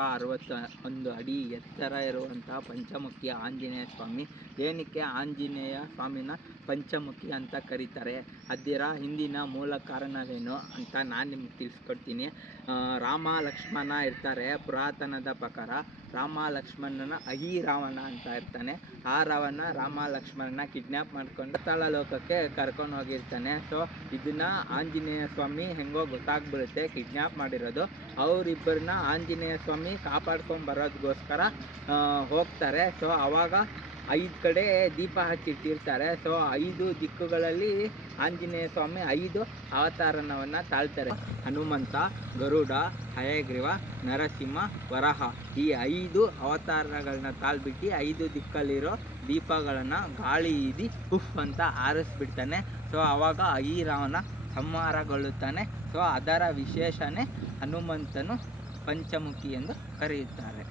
161 ಅಡಿ ಎತ್ತರ ಇರುವಂತಹ ಪಂಚಮುಖಿ ಆಂಜನೇಯ ಸ್ವಾಮಿ. ಏನಕ್ಕೆ ಆಂಜನೇಯ ಸ್ವಾಮಿನ ಪಂಚಮುಖಿ ಅಂತ ಕರೀತಾರೆ, ಅದರ ಹಿಂದಿನ ಮೂಲ ಕಾರಣವೇನು ಅಂತ ನಾನು ನಿಮ್ಗೆ ತಿಳಿಸ್ಕೊಡ್ತೀನಿ. ರಾಮ ಲಕ್ಷ್ಮಣ ಇರ್ತಾರೆ. ಪುರಾತನದ ಪ್ರಕಾರ ರಾಮ ಲಕ್ಷ್ಮಣನ ರಾವಣ ಅಂತ ಇರ್ತಾನೆ. ಆ ರಾವಣ ರಾಮ ಲಕ್ಷ್ಮಣನ ಕಿಡ್ನ್ಯಾಪ್ ಮಾಡ್ಕೊಂಡು ಪಾತಾಳ ಲೋಕಕ್ಕೆ ಕರ್ಕೊಂಡು ಹೋಗಿರ್ತಾನೆ. ಸೊ ಇದನ್ನ ಆಂಜನೇಯ ಸ್ವಾಮಿ ಹೆಂಗೋ ಗೊತ್ತಾಗ್ಬಿಡುತ್ತೆ ಕಿಡ್ನ್ಯಾಪ್ ಮಾಡಿರೋದು. ಅವರಿಬ್ಬರನ್ನ ಆಂಜನೇಯ ಸ್ವಾಮಿ ಕಾಪಾಡ್ಕೊಂಡು ಬರೋದಕ್ಕೋಸ್ಕರ ಹೋಗ್ತಾರೆ. ಸೊ ಆವಾಗ 5 ಕಡೆ ದೀಪ ಹಚ್ಚಿಟ್ಟಿರ್ತಾರೆ. ಸೊ 5 ದಿಕ್ಕುಗಳಲ್ಲಿ ಆಂಜನೇಯ ಸ್ವಾಮಿ 5 ಅವತಾರನವನ್ನು ತಾಳ್ತಾರೆ. ಹನುಮಂತ, ಗರುಡ, ಹಯಗ್ರೀವ, ನರಸಿಂಹ, ವರಹ ಈ 5 ಅವತಾರಗಳನ್ನ ತಾಳ್ಬಿಟ್ಟು 5 ದಿಕ್ಕಲ್ಲಿರೋ ದೀಪಗಳನ್ನು ಗಾಳಿ ಈದಿ ಉಫ್ ಅಂತ ಆರಿಸ್ಬಿಡ್ತಾನೆ. ಸೊ ಆವಾಗ ರಾವಣ ಸಂಹಾರಗೊಳ್ಳುತ್ತಾನೆ. ಸೊ ಅದರ ವಿಶೇಷನೇ ಹನುಮಂತನು ಪಂಚಮುಖಿ ಎಂದು ಕರೆಯುತ್ತಾರೆ.